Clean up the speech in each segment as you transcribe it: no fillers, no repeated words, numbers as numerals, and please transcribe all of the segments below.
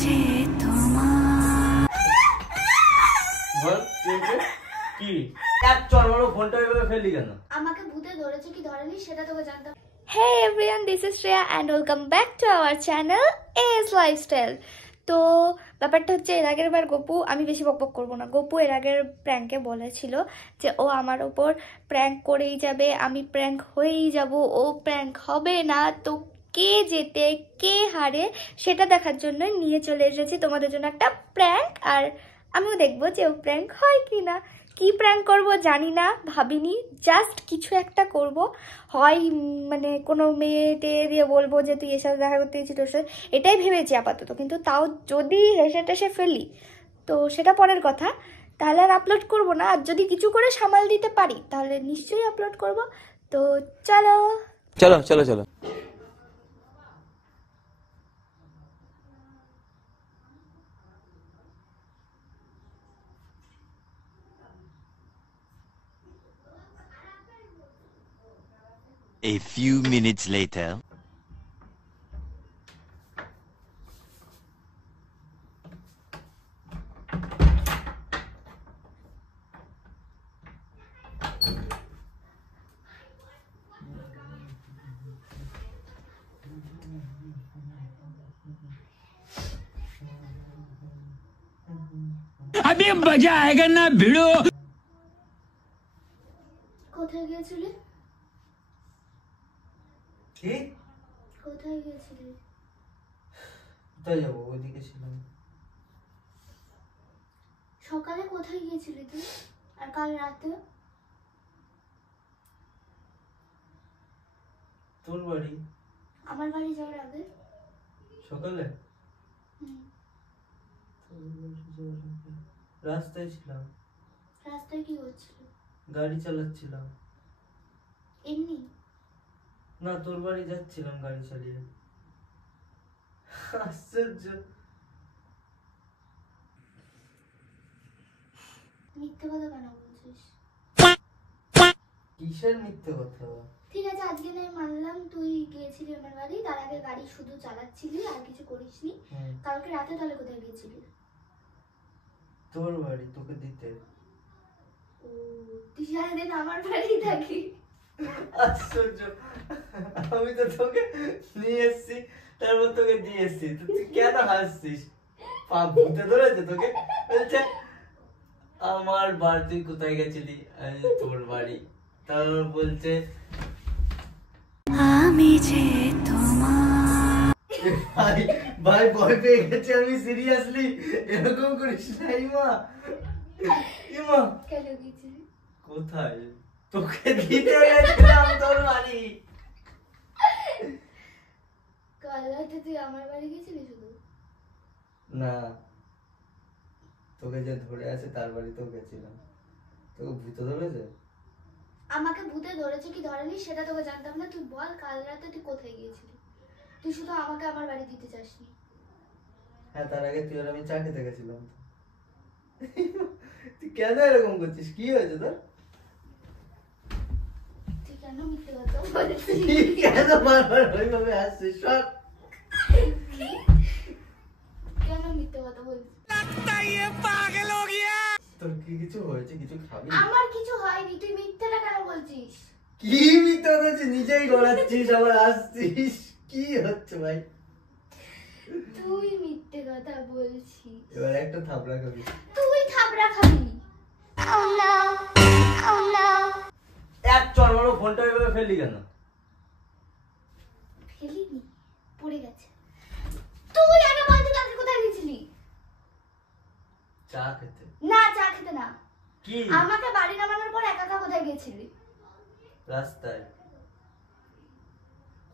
যে তোমার বল কি এক চরমারো ফোনটা এইভাবে ফেললি কেন? আমাকে ভূতে ধরেছে কি ধরেনি সেটা তোকে জানতাম। Hey everyone, this is Shreya and welcome back to our channel AS Lifestyle. তো ব্যাপারটা হচ্ছে এর আগের বার গপু, আমি বেশি বকবক করবো না, গপু এর আগের প্র্যাঙ্কে বলেছিল যে ও আমার ওপর প্র্যাঙ্ক করেই যাবে, আমি প্র্যাঙ্ক হয়েই যাব, ও প্র্যাঙ্ক হবে না। তো কে জেতে কে হারে সেটা দেখার জন্য নিয়ে চলে এসেছি তোমাদের জন্য একটা প্র্যাঙ্ক, আর আমিও দেখবো যে ও প্র্যাঙ্ক হয় কি না। কি প্র্যাঙ্ক করব জানি না, ভাবিনি, জাস্ট কিছু একটা করব। হয় মানে কোনো মেয়ে টেয়ে দিয়ে বলবো যে তুই এর সাথে দেখা করতে গেছিস তোর সাথে, এটাই ভেবেছি আপাতত। কিন্তু তাও যদি হেসে টেসে ফেলি তো সেটা পরের কথা, তাহলে আর আপলোড করব না। আর যদি কিছু করে সামাল দিতে পারি তাহলে নিশ্চয়ই আপলোড করব। তো চলো চলো চলো চলো। A few minutes later. अभी मजा आएगा ना भिड़ो। কোথায় গিয়েছিলি? কি কোথায় গিয়েছিলি? কোথায় যাবো? ওইদিকে ছিলাম। সকালে কোথায় গিয়েছিলি তুই? আর কাল রাতে? তোর বাড়ি। আমার বাড়ি যাওয়ার আগে? সকালে হুম। রাস্তায় ছিলাম। রাস্তায় কি হচ্ছিল? গাড়ি চালাচ্ছিলাম। এমনি? না, তোর বাড়ি যাচ্ছিলাম গাড়ি চালিয়ে। আশ্চর্য। মিথ্যে কথা কেন বলছিস? কিসের মিথ্যে কথা? ঠিক আছে, আজকে নাই মানলাম তুই গিয়েছিলি আমার বাড়ি, তার আগে গাড়ি শুধু চালাচ্ছিলি আর কিছু করিসনি। কালকে রাতে তাহলে কোথায় গিয়েছিলি? তোর বাড়ি, তোকে দিতে। ও, তুই সারাদিন আমার বাড়ি থাকি? আশ্চর্য, আমি তো তোকে নিয়ে এসছি, তারপর তোকে দিয়ে এসছি, তো তুই কেন হাসছিস? পাপ ভূতে ধরেছে তোকে? বলছে আমার বাড়ি, তুই কোথায় গেছিলি? তোর বাড়ি। তারপর বলছে আমি যে তোমার। ভাই ভাই ভয় পেয়ে গেছে আমি, সিরিয়াসলি এরকম করিস না ইমা। ইমা কেন গিয়েছিলি? কোথায়? তোকে দিতে গেছিলাম তোর বাড়ি। কাল রাতে তুই আমার বাড়ি গেছিলি শুধু? না, তোকে যে ধরে আছে তার বাড়িতেও গেছিলাম। তোকে ভূতে ধরেছে? আমাকে ভূতে ধরেছে কি ধরেনি সেটা তোকে জানতাম না। তুই বল কাল রাতে তুই কোথায় গিয়েছিলি? তুই শুধু আমাকে আমার বাড়ি দিতে চাসনি। হ্যাঁ, তার আগে তুই আর আমি চা খেতে গেছিলাম। তুই কেন এরকম করছিস? কি হয়েছে তোর? তুই কেন মিথ্যে কথা বলছিস? কেন বারবার ওইভাবে আসছিস? সব কেন মিথ্যে কথা বলছিস? তোর কি কিছু হয়েছে? কিছু খাবি? আমার কিছু হয়নি, তুই মিথ্যেটা কেন বলছিস? কি মিথ্যা হচ্ছে? নিজেই গড়াচ্ছিস আবার আসছিস। কি হচ্ছে ভাই? তুই মিথ্যে কথা বলছিস। এবার একটা থাপড়া খাবি। তুই থাবড়া খাবি? এক চরমারো ফোনটা এইভাবে ফেললি কেন? ফেলিনি, পড়ে গেছে। তুই আগে বলতে কালকে কোথায় গেছিলি? চা খেতে। না, চা খেতে না। কি? আমাকে বাড়ি নামানোর পর একা একা কোথায় গেছিলি? রাস্তায়।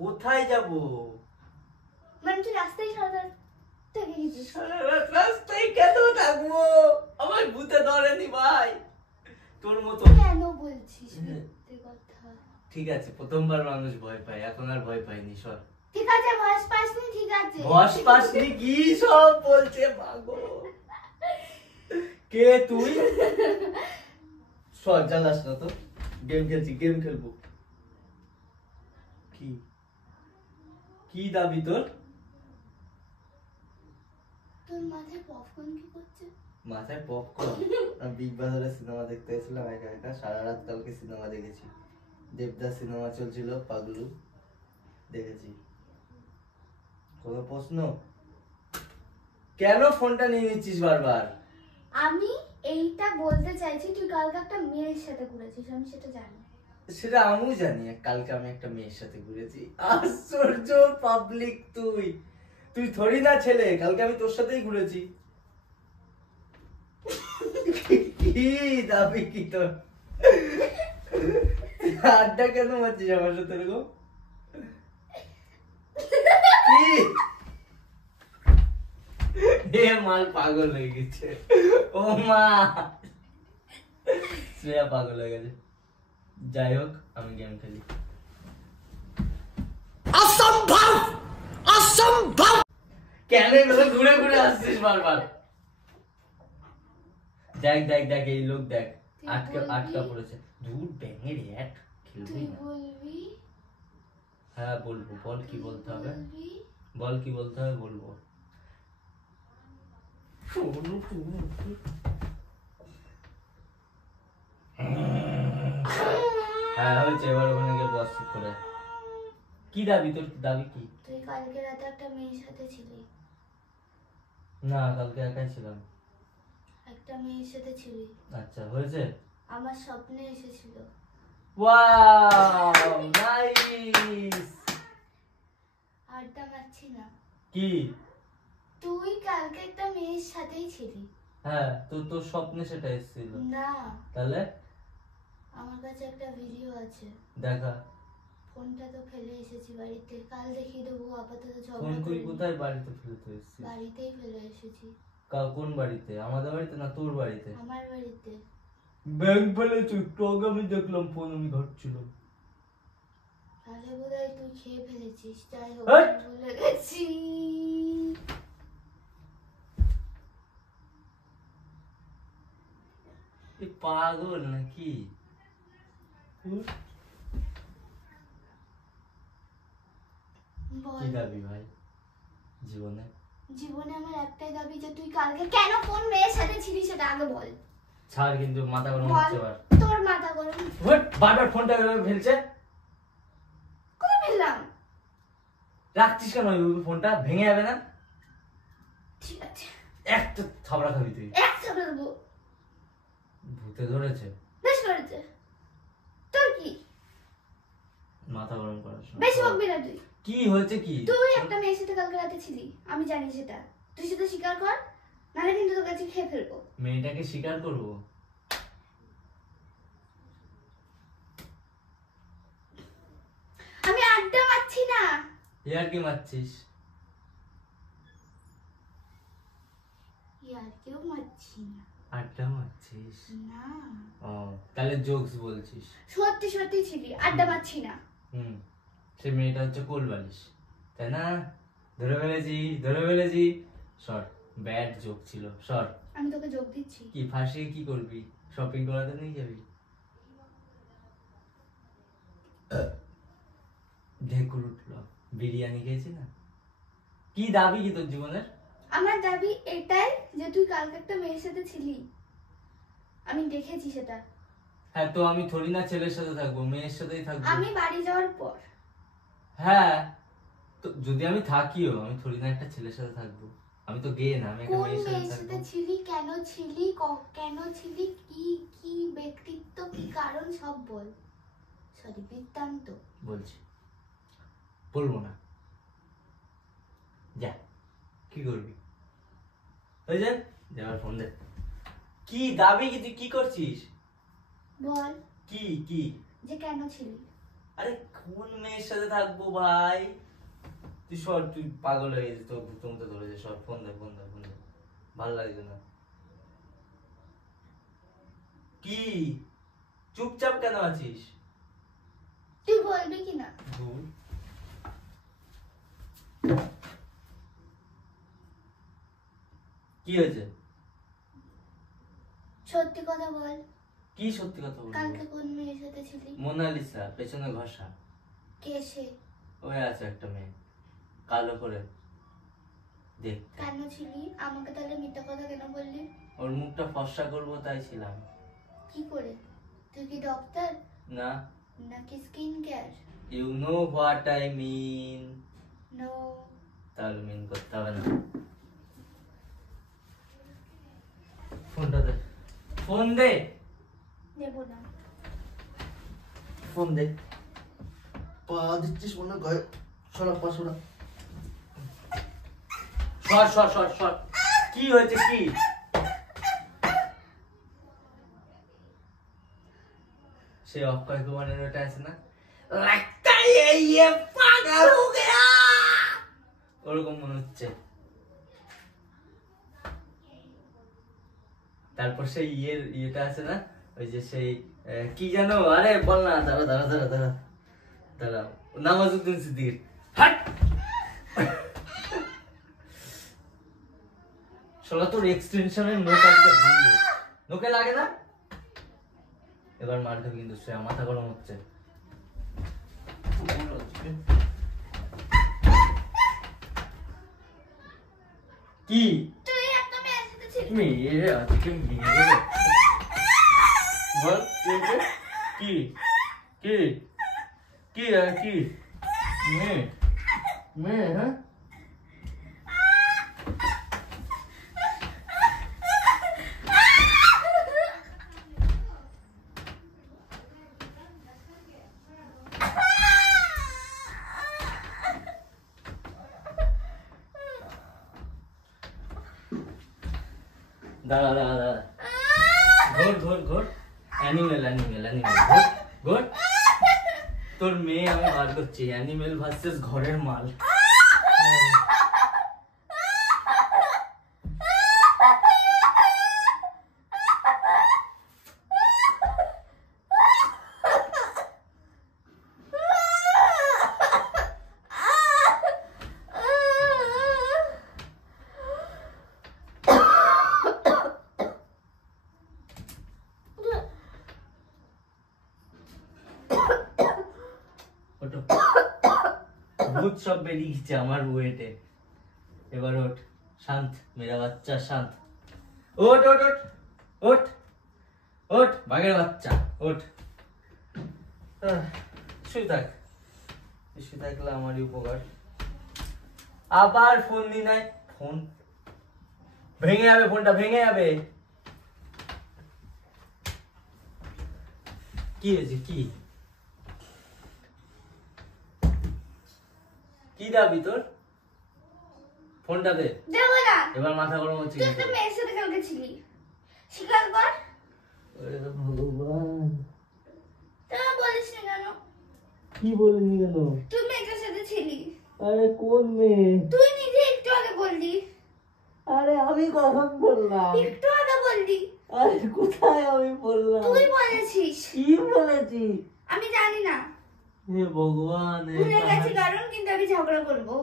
কোথায় যাব? মানে তুই রাস্তায় সারা থেকে গেছিস? রাস্তায় কেন থাকবো? আমার ভূতে ধরেনি ভাই তোর মতো। কেন বলছিস মিথ্যে কথা? ঠিক আছে, প্রথমবার মানুষ ভয় পায়, এখন আর ভয় পাইনি। সর। ঠিক আছে, ভস পাসনি, ঠিক আছে। ভস পাসনি কি সব বলছে মাগো? কে তুই? সর, জ্বালাস না তো। গেম খেলছি, গেম খেলবো। কি কি দাবি তোর? তোর মাথায় পপকর্ন কি করছে? মাথায় পপকর্ন? আমি বিগ বাজারে সিনেমা দেখতে গেছিলাম একা একা, সারা রাত কালকে সিনেমা দেখেছি। দেবদাস সিনেমা চলছিল, পাগলু দেখেছি। কোনো প্রশ্ন? কেন ফোনটা নিয়ে নিচ্ছিস বারবার? আমি এইটা বলতে চাইছি তুই কালকে একটা মেয়ের সাথে ঘুরেছিস, আমি সেটা জানি। সেটা আমিও জানি, কালকে আমি একটা মেয়ের সাথে ঘুরেছি। আশ্চর্য পাবলিক, তুই তুই থরি না ছেলে, কালকে আমি তোর সাথেই ঘুরেছি। কি দাবি কি তোর? আড্ডা কেন মারছিস আমার সাথে এরকম? কি? এ মাল পাগল হয়ে গেছে। ও মা, শ্রেয়া পাগল হয়ে গেছে। যাই হোক, আমি গেম খেলি। অসম্ভব, অসম্ভব। কেন এভাবে ঘুরে ঘুরে আসছিস বারবার? দেখ দেখ দেখ, এই লোক দেখ, আটকা পড়েছে। দূর ব্যাঙের এক, খেলবি তুই না? বলবি? হ্যাঁ বলবো, বল কি বলতে হবে, বলবি? বল কি বলতে হবে বলবো। হ্যাঁ হয়েছে, এবার ওখানে গিয়ে বস চুপ করে। কি দাবি তোর, দাবি কি? তুই কালকে রাতে একটা মেয়ের সাথে ছিলি। না, কালকে একাই ছিলাম। একটা মেয়ের সাথে ছিলি, আচ্ছা হয়েছে। আমার স্বপ্নে এসেছিল। Wow nice. আড্ডা মারছি না। কি? তুই কালকে একটা মেয়ের সাথেই ছিলি। হ্যাঁ, তো তোর স্বপ্নে সেটা এসেছিল। না, তাহলে আমার কাছে একটা ভিডিও আছে। দেখা। ফোনটা তো ফেলে এসেছি বাড়িতে, কাল দেখিয়ে দেবো। আপাতত কোন, ঝগড়া তুই করিনি। কোথায় বাড়িতে ফেলতে এসেছিস? বাড়িতেই ফেলে এসেছি। কোন বাড়িতে? আমাদের বাড়িতে না তোর বাড়িতে? আমার বাড়িতে। ব্যাংক ফেলেছি, একটু আগে আমি দেখলাম, ফোন আমি ঘাটছিলাম। তাহলে বোধহয় তুই খেয়ে ফেলেছিস। যাই হোক, হাট! আমি ভুলে গেছি। এ পাগল নাকি? বল। কি দাবি ভাই জীবনে? জীবনে আমার একটাই দাবি যে তুই কালকে কেন কোন মেয়ের সাথে ছিলি সেটা আগে বল। ছাড়, কিন্তু মাথা গরম বল। হচ্ছে এবার। তোর মাথা গরম। হুট, বারবার ফোনটা এভাবে ফেলছে। কোথায় ফেললাম? রাখছিস কেন ওইভাবে? ফোনটা ভেঙে যাবে না? ঠিক আছে, একটা থাবড়া খাবি তুই। এক চাপড়ে দেবো। ভূতে ধরেছে। বেশ করেছে। তোর কি? মাথা গরম করার সময়। বেশি বকবি না তুই। কি হয়েছে কি? তুই একটা মেয়ের সাথে কালকে রাতে ছিলি, আমি জানি সেটা। তুই সেটা স্বীকার কর, নাহলে কিন্তু তোর কাছে খেয়ে ফেলবো। মেয়েটাকে স্বীকার করবো? আমি আড্ডা মারছি না। ইয়ার কি মারছিস? ইয়ার কেউ মারছি না। আড্ডা মারছিস? না, ও, তাহলে জোকস বলছিস? সত্যি সত্যি ছিলি, আড্ডা মারছি না। হুম, সে মেয়েটা হচ্ছে কোলবালিশ, তাই না? ধরে ফেলেছি, ধরে ফেলেছি। সর, ব্যাড জোক ছিল, সর। আমি তোকে যোগ দিচ্ছি। কি ফাঁসিয়ে কি করবি? শপিং করাতে নিয়ে যাবি? ঢেকুর উঠলো, বিরিয়ানি খেয়েছি না? কি দাবি কি তোর জীবনের? আমার দাবি এটাই যে তুই কালকে একটা মেয়ের সাথে ছিলি, আমি দেখেছি সেটা। হ্যাঁ, তো আমি থরি না ছেলের সাথে থাকবো, মেয়ের সাথেই থাকবো। আমি বাড়ি যাওয়ার পর। হ্যাঁ, তো যদি আমি থাকিও, আমি থরি না একটা ছেলের সাথে থাকবো। আমি তো গে না, আমি একটা কোন মেয়ের সাথে মেয়ের থাকবো। সাথে ছিলি, কেন ছিলি, কেন ছিলি, কি কি ব্যক্তিত্ব, কি কারণ সব বল। সরি, বৃত্তান্ত। বলছি, বলবো না। যা, কি করবি? ওই যে যাবার ফোন দে। কি দাবি কি, তুই কি করছিস? বল কি কি? যে কেন ছিলি। আরে কোন মেয়ের সাথে থাকবো ভাই? তুই সর, তুই পাগল হয়ে গেছিস, তোর ভূত মতো ধরেছে। সর, ফোন দে, ফোন দে, ফোন দে। ভালো লাগছে না। কি চুপচাপ কেন আছিস? তুই বলবি কি না? ধুর। কি হয়েছে? সত্যি কথা বল। কি সত্যি কথা বলবো? কালকে কোন মেয়ের সাথে ছিলি? মোনালিসা, পেছনে ঘষা। কে সে? ওই আছে একটা মেয়ে, কালো করে। দেখতে। কেন ছিলি? আমাকে তাহলে মিথ্যা কথা কেন বললি? ওর মুখটা ফর্সা করবো তাই ছিলাম। কি করে? তুই কি ডক্টর না, নাকি skin care? You know what I mean. No. তাহলে মিন করতে হবে না। ফোনটা দে, ফোন দে, দেব না। ফোন দে। পা দিচ্ছিস মনে গায়ে, সরা পা সরা। সর সর সর সর। কি হয়েছে কি? সে অক্ষয় কুমারের ওটা আছে না, लगता है ये पागल हो गया, ওরকম মনে হচ্ছে। তারপর সেই ইয়েটা আছে না, ওই যে সেই কি জানো, আরে বল না, দাঁড়া দাঁড়া দাঁড়া দাঁড়া দাঁড়া, নওয়াজুদ্দিন সিদ্দিকীর। হাট শালা, তোর এক্সটেনশনের নোক আজকে ভাঙবো। নোকে লাগে না? এবার মার খাবি কিন্তু, সে মাথা গরম হচ্ছে। কি তুই একদম মেয়ের সাথে ছিলি। মেয়ে আজকে মেয়ে বল কি কি কি কি মেয়ে মেয়ে হ্যাঁ দাঁড়া দাঁড়া দাঁড়া, ঘোর ঘোর ঘোর, অ্যানিমেল অ্যানিমেল অ্যানিমেল, ঘোর ঘোর। তোর মেয়ে আমি বার করছি, অ্যানিমেল ভার্সেস ঘরের মাল। ভূত সব বেরিয়ে গেছে আমার ওয়েটে। এবার ওঠ, শান্ত মেরা বাচ্চা, শান্ত। ওঠ ওঠ ওঠ ওঠ ওঠ, বাঘের বাচ্চা ওঠ। শুয়ে থাক, শুয়ে থাকলে আমারই উপকার। আবার ফোন দি নাই, ফোন ভেঙে যাবে, ফোনটা ভেঙে যাবে। কি হয়েছে কি কি দাবি তোর? ফোনটা দে। দেব না। এবার মাথা গরম হচ্ছে তুই কিন্তু। একটা মেয়ের সাথে কালকে ছিলি, স্বীকার কর। ভগবান, তুই বলিস না কেন? কি বলিনি কেন? তুই মেয়েটার সাথে ছিলি। আরে কোন মেয়ে? তুই নিজে একটু আগে বললি। আরে আমি কখন বললাম? একটু আগে বললি। আরে কোথায় আমি বললাম? তুই বলেছিস। কি বলেছি? আমি জানি না, হে ভগবান, ভুলে গেছি কারণ, কিন্তু আমি ঝগড়া করবো।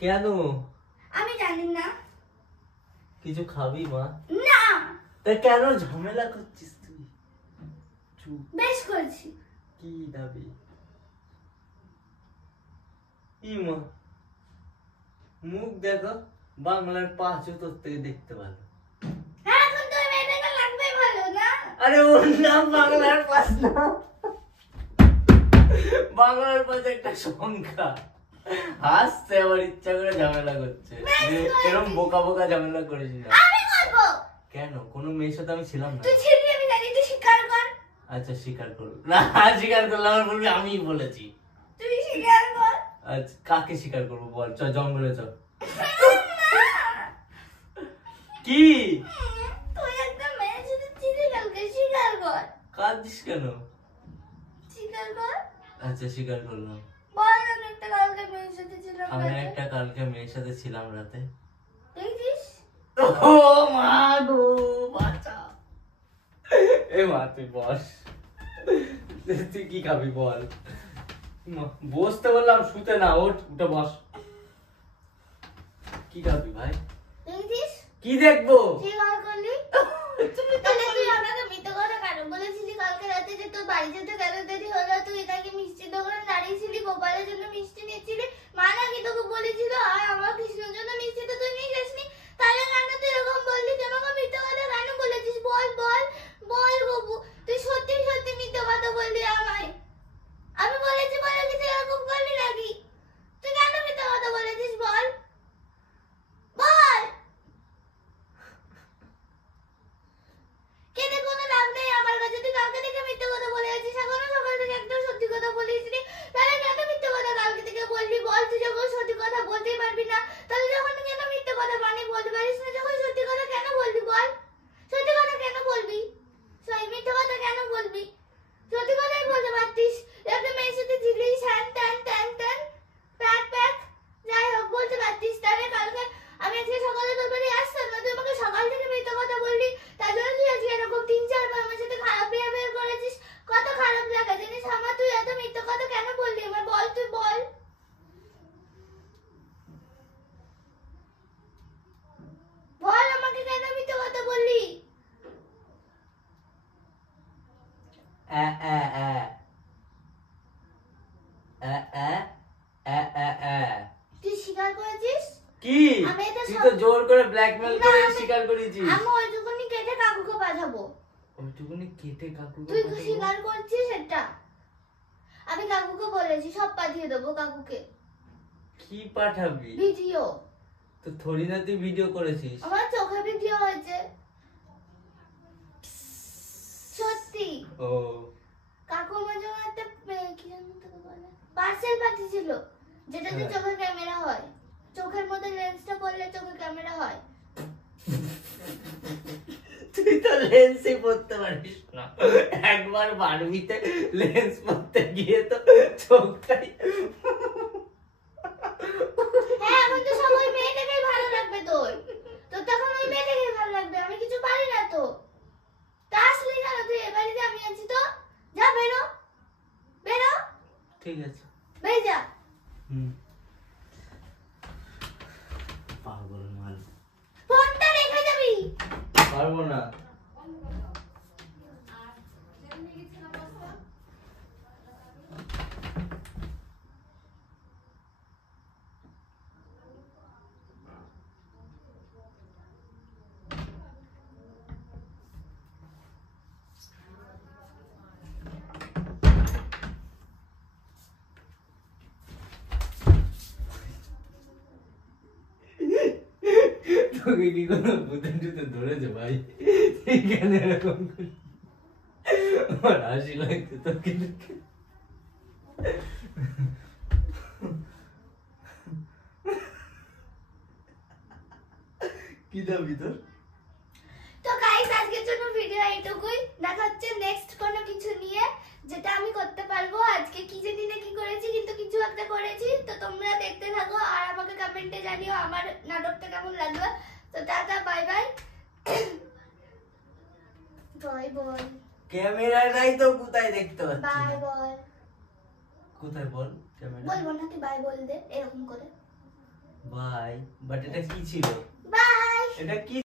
কেন? আমি জানি না। কিছু খাবি মা? না। তা কেন ঝামেলা করছিস তুই? চুপ। বেশ করছি। কি দাবি? ইমা, মুখ দেখো, বাংলার 5 তোর থেকে দেখতে ভালো। হ্যাঁ, এখন তোর মেয়েটাকে লাগবে ভালো না? আরে ওর নাম বাংলার 5 না, বাংলার 5 একটা সংখ্যা। হাসতে আবার ইচ্ছা করে ঝামেলা করছে, এরকম বোকা বোকা ঝামেলা করেছি না। আমি করবো। কেন? কোনো মেয়ের সাথে আমি ছিলাম না। তুই ছিলি, আমি জানি, তুই স্বীকার কর। আচ্ছা স্বীকার করবো না, স্বীকার করলে আমার বলবি আমিই বলেছি। তুই স্বীকার কর। আচ্ছা কাকে স্বীকার করবো বল, চ জঙ্গলে চ। কি? তুই একটা মেয়ের সাথে ছিলি কালকে, স্বীকার কর। কাঁদিস কেন? স্বীকার কর। আচ্ছা স্বীকার করলাম। বল, আমি একটা কালকে মেয়ের সাথে ছিলাম। আমি রাতে। একটা কালকে মেয়ের সাথে ছিলাম রাতে। দেখছিস? ও মা গো, বাঁচা। এ মা তুই বস, তুই কি খাবি বল? বসতে বললাম, শুতে না, ওঠ, উঠে বস। কি খাবি ভাই? দেখছিস? কি দেখবো? স্বীকার করলি? তাহলে তুই আমাকে মিথ্যে কথা কেন বলেছিলি কালকে রাতে যে তোর বাড়ি যেতে কেন দেরি হলো? তুই নাকি মিষ্টির দোকানে দাঁড়িয়েছিলি, গোপালের জন্য মিষ্টি নিচ্ছিলি, মা নাকি তোকে বলেছিল আর আমার কৃষ্ণর জন্য মিষ্টি তো তুই নিয়ে নেই বলতে পারিস না যখন সত্যি কথা কেন বলবি বল? সত্যি কথা কেন বলবি? মিথ্যে কথা কেন বলবি? সত্যি কথাই বলতে পারতিস। একটা মেয়ের সাথে ঝিলিস হ্যান ত্যান ত্যান ত্যান প্যাক প্যাক যাই হোক বলতে পারতিস। তাহলে কালকে আমি আজকে সকালে তোর বাড়ি আসতাম না, তুই আমাকে সকাল থেকে মিথ্যে কথা বললি, তার জন্য তুই আজকে এরকম 3-4 বার আমার সাথে খারাপ বিহেভিয়ার করেছিস। কত খারাপ লাগা জানিস আমার? তুই এত মিথ্যে কথা কেন বললি আমার বল? তুই বল। বল আমাকে কেন মিথ্যে কথা বললি? এ এ এ এ এ এ এ এ তুই স্বীকার করেছিস? কি আমি এটা তুই সব- তো জোর করে ব্ল্যাকমেল না, করে আমি- স্বীকার করেছিস। আমি ওইটুকুনি কেটে কাকুকে পাঠাবো। ওইটুকুনি কেটে কাকুকে তুই পাঠাবো? স্বীকার করছিস এটা? আমি কাকুকে বলেছি সব পাঠিয়ে দেবো কাকুকে। কি পাঠাবি? ভিডিও। তো থোড়ি না তুই ভিডিও করেছিস। আমার চোখে ভিডিও হয়েছে সত্যি। ও কাকু আমার জন্য একটা কি জানি তোকে বলে পার্সেল পাঠিয়েছিল, যেটাতে হ্যাঁ। চোখে ক্যামেরা হয়। চোখের মধ্যে লেন্সটা পড়লে চোখে ক্যামেরা হয়। তুই তো লেন্সই পড়তে পারিস না। একবার বারবিতে লেন্স পড়তে গিয়ে তো চোখটাই হ্যাঁ এখন তো সব ওই মেয়েটাকেই ভালো লাগবে তোর। তোর তখন ওই মেয়েটাকেই ভালো লাগবে, আমি কিছু পারি না তো। তা আসলি কেন তুই? এবারে যে আমি আছি তো, যা বেরো বেরো ঠিক আছে। বেরিয়ে যা। হুম পাগল মাল। ফোনটা রেখে যাবি। পারবো না। তোকে কি কোনো ভূতে টুতে ধরেছে ভাই? এখানে এরকম করে আমার হাসি লাগছে তোকে দেখে। কি দাবি তোর? তো গাইস আজকের জন্য ভিডিও এইটুকুই। দেখা হচ্ছে নেক্সট কোনো কিছু নিয়ে, যেটা আমি করতে পারবো। আজকে কি জানি না কি করেছি, কিন্তু কিছু একটা করেছি। তো তোমরা দেখতে থাকো আর আমাকে কমেন্টে জানিও আমার নাটকটা কেমন লাগলো। তো টাটা বাই বাই বাই বল। ক্যামেরা নাই তো কোথায় দেখতে পাচ্ছি বাই না। বল। কোথায় বল ক্যামেরা? বলবো না তুই বাই বল দে এরকম করে। বাই। বাট এটা কি ছিল? বাই। এটা কি